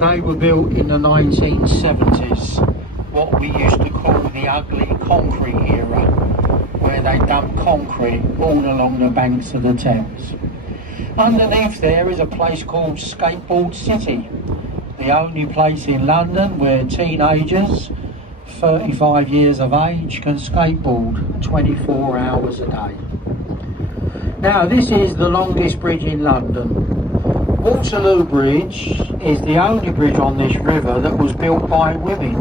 They were built in the 1970s, what we used to call the ugly concrete era, where they dumped concrete all along the banks of the Thames. Underneath there is a place called Skateboard City, the only place in London where teenagers 35 years of age can skateboard 24 hours a day. Now this is the longest bridge in London. Waterloo Bridge is the only bridge on this river that was built by women.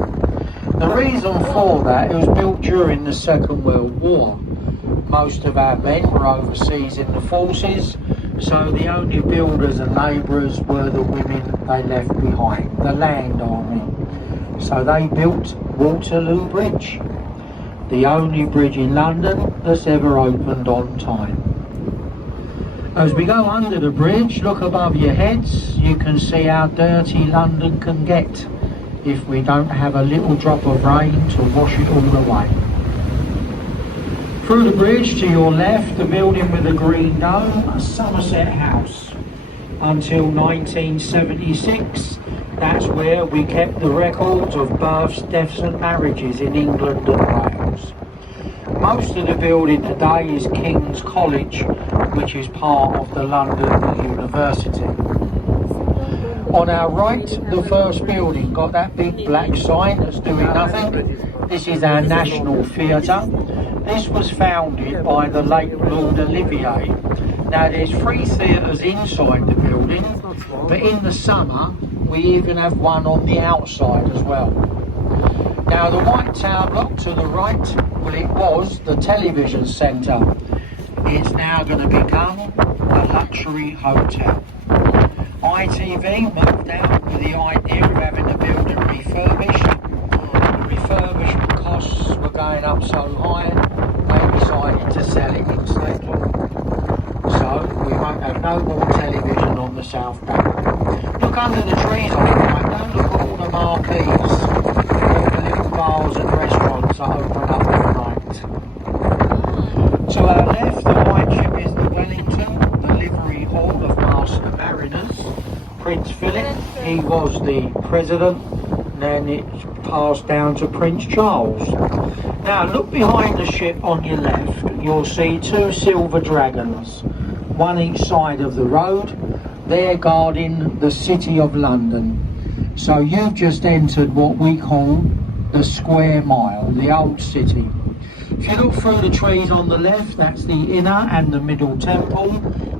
The reason for that, it was built during the Second World War. Most of our men were overseas in the forces, so the only builders and labourers were the women they left behind, the land army. So they built Waterloo Bridge, the only bridge in London that's ever opened on time. As we go under the bridge, look above your heads, you can see how dirty London can get if we don't have a little drop of rain to wash it all away. Through the bridge to your left, the building with the green dome, a Somerset House. Until 1976, that's where we kept the records of births, deaths and marriages in England and Wales. Most of the building today is King's College, which is part of the London University. On our right, the first building, got that big black sign that's doing nothing. This is our National Theatre. This was founded by the late Lord Olivier. Now there's 3 theatres inside the building, but in the summer we even have one on the outside as well. Now the White Tower block to the right, well, it was the television centre. It's now going to become a luxury hotel. ITV moved out with the idea of having the building refurbished. The refurbishment costs were going up so high, they decided to sell it instead. So we won't have no more television on the South Bank. Look under the trees on the right, don't look at all the marquees, all the little bars and restaurants that open up at night. To our left, the white ship is the Wellington, the livery hall of Master Mariners. Prince Philip, he was the president, and then it passed down to Prince Charles. Now look behind the ship on your left, you'll see 2 silver dragons, one each side of the road. They're guarding the City of London. So you've just entered what we call the Square Mile, the old city. If you look through the trees on the left, that's the Inner and the Middle Temple,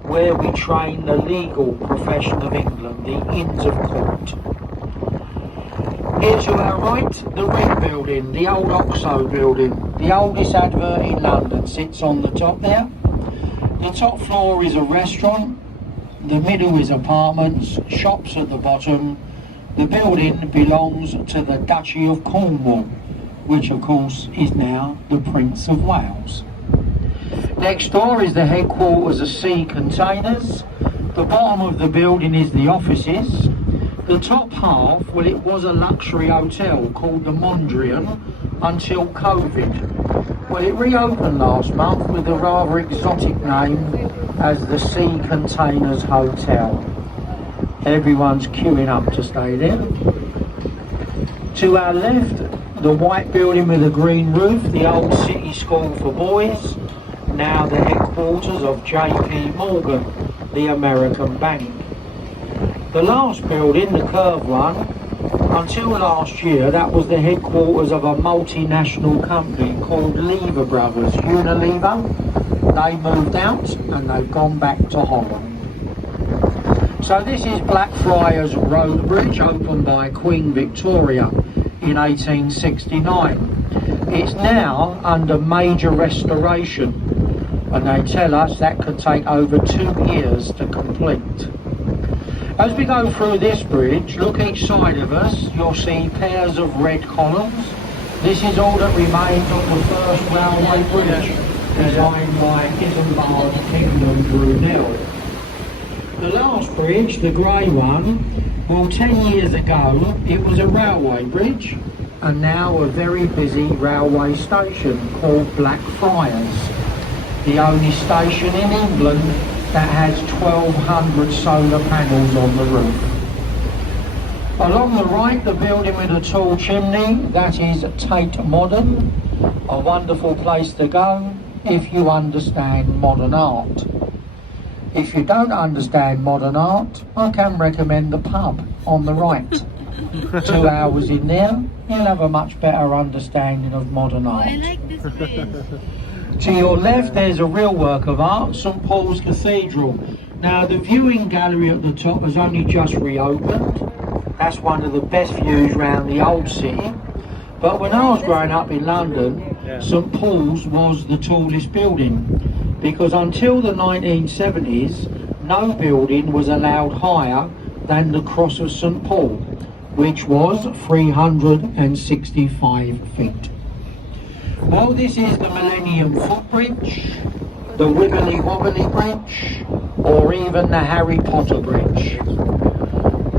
where we train the legal profession of England, the Inns of Court. Here to our right, the Ring Building, the old Oxo building, the oldest advert in London, sits on the top there. The top floor is a restaurant, the middle is apartments, shops at the bottom. The building belongs to the Duchy of Cornwall, which of course is now the Prince of Wales. Next door is the headquarters of Sea Containers. The bottom of the building is the offices. The top half, well, it was a luxury hotel called the Mondrian until COVID. Well, it reopened last month with a rather exotic name as the Sea Containers Hotel. Everyone's queuing up to stay there. To our left, the white building with a green roof, the old City School for Boys, now the headquarters of JP Morgan, the American bank. The last building, the curved one, until last year that was the headquarters of a multinational company called Lever Brothers, Unilever. They moved out and they've gone back to Holland. So this is Blackfriars Road Bridge, opened by Queen Victoria in 1869. It's now under major restoration, and they tell us that could take over 2 years to complete. As we go through this bridge, look each side of us, you'll see pairs of red columns. This is all that remains of the first railway bridge, designed by Isambard Kingdom Brunel. The last bridge, the grey one, well, 10 years ago it was a railway bridge, and now a very busy railway station called Blackfriars, the only station in England that has 1,200 solar panels on the roof. Along the right, the building with a tall chimney, that is Tate Modern, a wonderful place to go if you understand modern art. If you don't understand modern art, I can recommend the pub on the right. 2 hours in there, you'll have a much better understanding of modern art. I like this place. To your left, there's a real work of art, St Paul's Cathedral. Now, the viewing gallery at the top has only just reopened. That's one of the best views around the old city. But when I was growing up in London, St Paul's was the tallest building, because until the 1970s, no building was allowed higher than the Cross of St Paul, which was 365 feet. Well, this is the Millennium Footbridge, the Wibbly Wobbly Bridge, or even the Harry Potter Bridge.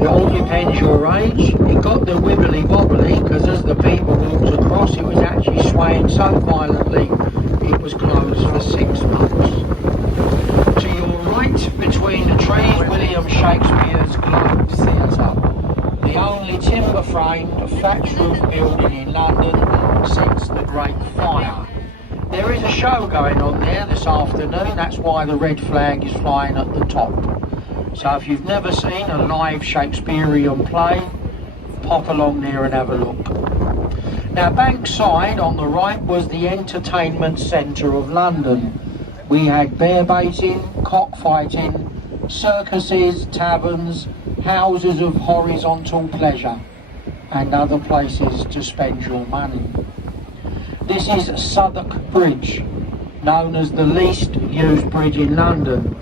It all depends your age. It got the wibbly wobbly because as the people walked across, it was actually swaying so violently it was closed for 6 months. To your right, between the trees, William Shakespeare's Globe Theatre, the only timber-framed thatch roof building in London since the Great Fire. There is a show going on there this afternoon, that's why the red flag is flying at the top. So if you've never seen a live Shakespearean play, pop along there and have a look. Now, Bankside on the right was the entertainment centre of London. We had bear baiting, cockfighting, circuses, taverns, houses of horizontal pleasure, and other places to spend your money. This is Southwark Bridge, known as the least used bridge in London.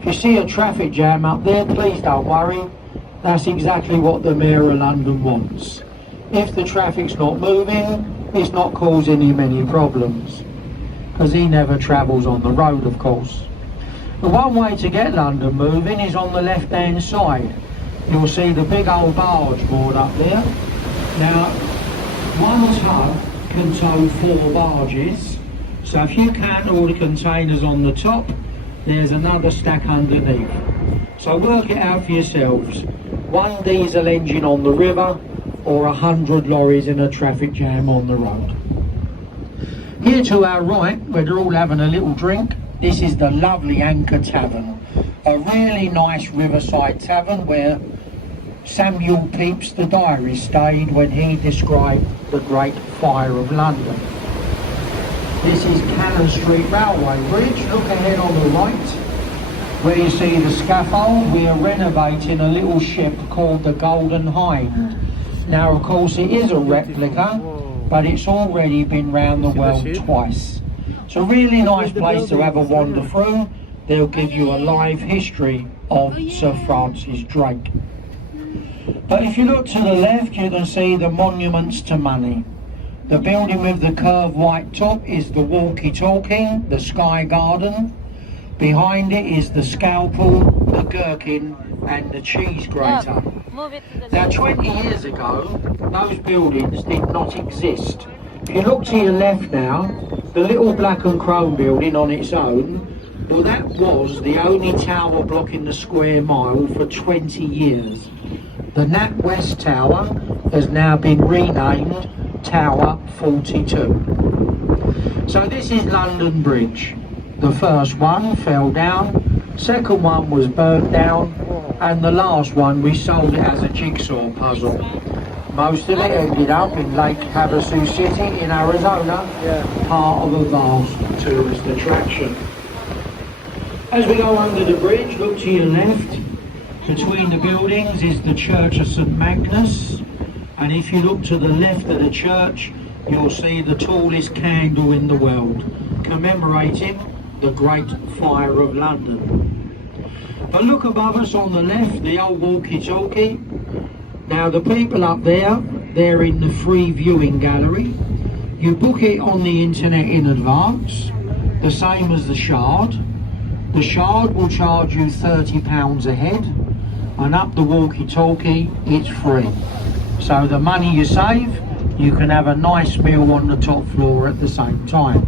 If you see a traffic jam up there, please don't worry. That's exactly what the Mayor of London wants. If the traffic's not moving, it's not causing him any problems, because he never travels on the road, of course. The one way to get London moving is on the left-hand side. You'll see the big old barge moored up there. Now, one tug can tow 4 barges, so if you count all the containers on the top, there's another stack underneath. So work it out for yourselves. 1 diesel engine on the river or 100 lorries in a traffic jam on the road. Here to our right, where they're all having a little drink, this is the lovely Anchor Tavern. A really nice riverside tavern where Samuel Pepys the diary stayed when he described the Great Fire of London. This is Cannon Street Railway Bridge. Look ahead on the right, where you see the scaffold. We are renovating a little ship called the Golden Hind. Now, of course, it is a replica, but it's already been round the world twice. It's a really nice place to have a wander through. They'll give you a live history of Sir Francis Drake. But if you look to the left, you can see the monuments to money. The building with the curved white top is the walkie-talkie, the Sky Garden. Behind it is the scalpel, the gherkin and the cheese grater. Now 20 years ago, those buildings did not exist. If you look to your left now, the little black and chrome building on its own, well, that was the only tower blocking the square mile for 20 years. The NatWest Tower has now been renamed Tower 42. So this is London Bridge. The first one fell down, second one was burnt down, and the last one we sold it as a jigsaw puzzle. Most of it ended up in Lake Havasu City in Arizona, part of a vast tourist attraction. As we go under the bridge, look to your left. Between the buildings is the Church of St Magnus, and if you look to the left of the church, you'll see the tallest candle in the world, commemorating the Great Fire of London. But look above us on the left, the old walkie-talkie. Now the people up there, they're in the free viewing gallery. You book it on the internet in advance, the same as the Shard. The Shard will charge you £30 a head, and up the walkie-talkie it's free. So the money you save, you can have a nice meal on the top floor at the same time.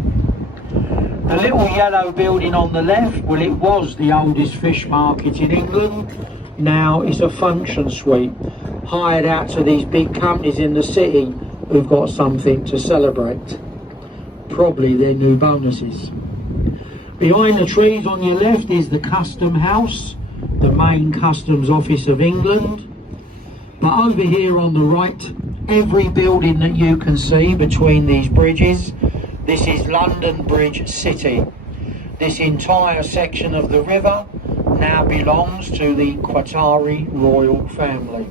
The little yellow building on the left, well, it was the oldest fish market in England. Now it's a function suite. hired out to these big companies in the city who've got something to celebrate. Probably their new bonuses. Behind the trees on your left is the Custom House, the main customs office of England. But over here on the right, every building that you can see between these bridges, this is London Bridge City. This entire section of the river now belongs to the Qatari royal family.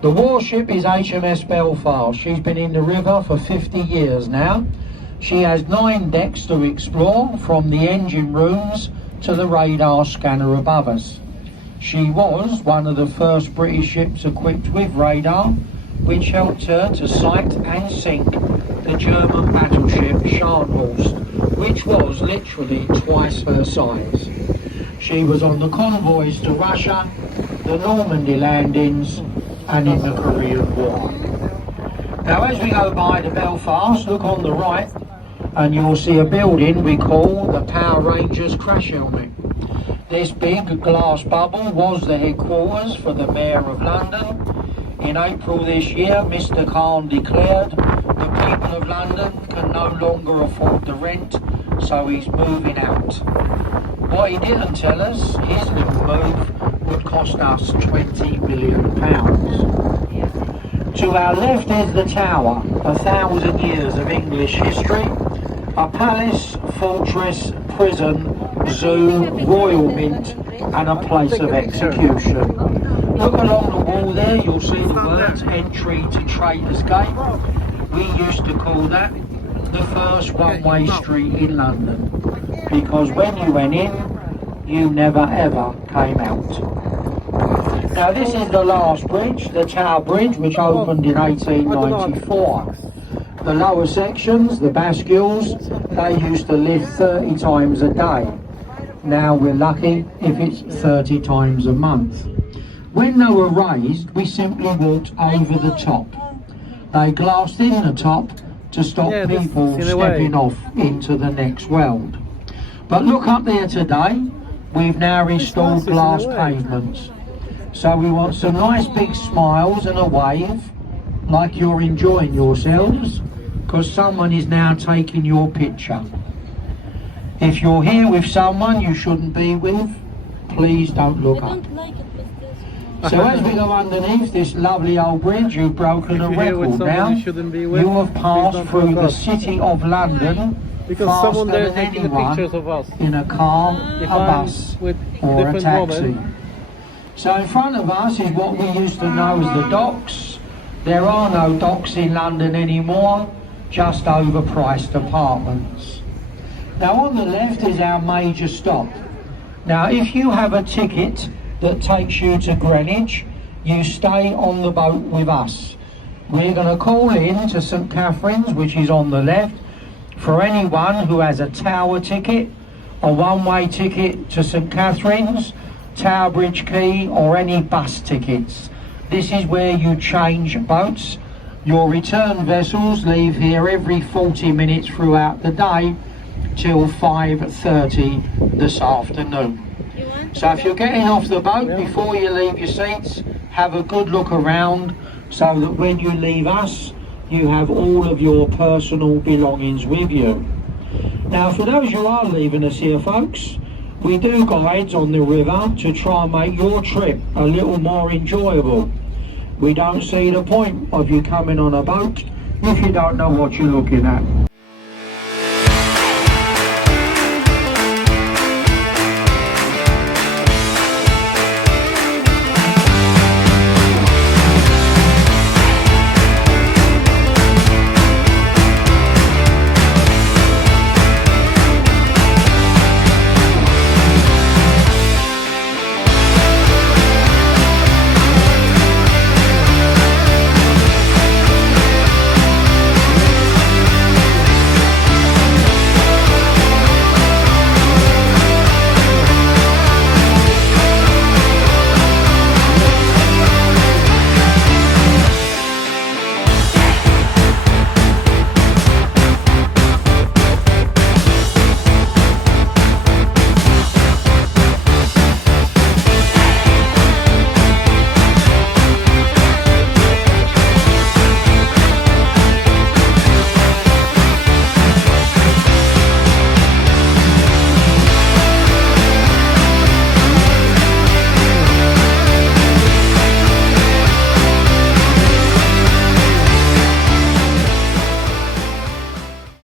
The warship is HMS Belfast. She's been in the river for 50 years now. She has 9 decks to explore, from the engine rooms to the radar scanner above us. She was one of the first British ships equipped with radar, which helped her to sight and sink the German battleship Scharnhorst, which was literally twice her size. She was on the convoys to Russia, the Normandy landings, and in the Korean War. Now as we go by the Belfast, look on the right and you'll see a building we call the Power Rangers crash helmet. This big glass bubble was the headquarters for the Mayor of London. In April this year, Mr. Khan declared the people of London can no longer afford the rent, so he's moving out. What he didn't tell us, his little move would cost us £20 million. To our left is the Tower, 1,000 years of English history, a palace, fortress, prison, zoo, royal mint and a place of execution. Look along the wall there, you'll see the words entry to Traitors Gate. We used to call that the first one-way street in London, because when you went in, you never ever came out. Now this is the last bridge, the Tower Bridge, which opened in 1894. The lower sections, the bascules, they used to lift 30 times a day. Now we're lucky if it's 30 times a month. When they were raised, we simply walked over the top. They glassed in the top to stop people stepping off into the next world. But look up there today, we've now installed glass pavements. So we want some nice big smiles and a wave, like you're enjoying yourselves, because someone is now taking your picture. If you're here with someone you shouldn't be with, please don't look up. So as we go underneath this lovely old bridge, you've broken a record now. You have passed through the city of London faster than anyone in a car, a bus or a taxi. So in front of us is what we used to know as the docks. There are no docks in London anymore, just overpriced apartments. Now on the left is our major stop. Now if you have a ticket that takes you to Greenwich, you stay on the boat with us. We're going to call in to St Catherine's, which is on the left, for anyone who has a Tower ticket, a one-way ticket to St Catherine's, Tower Bridge Quay or any bus tickets. This is where you change boats. Your return vessels leave here every 40 minutes throughout the day till 5:30 this afternoon. So if you're getting off the boat, before you leave your seats, have a good look around so that when you leave us, you have all of your personal belongings with you. Now for those who are leaving us here, folks, we do guides on the river to try and make your trip a little more enjoyable. We don't see the point of you coming on a boat if you don't know what you're looking at.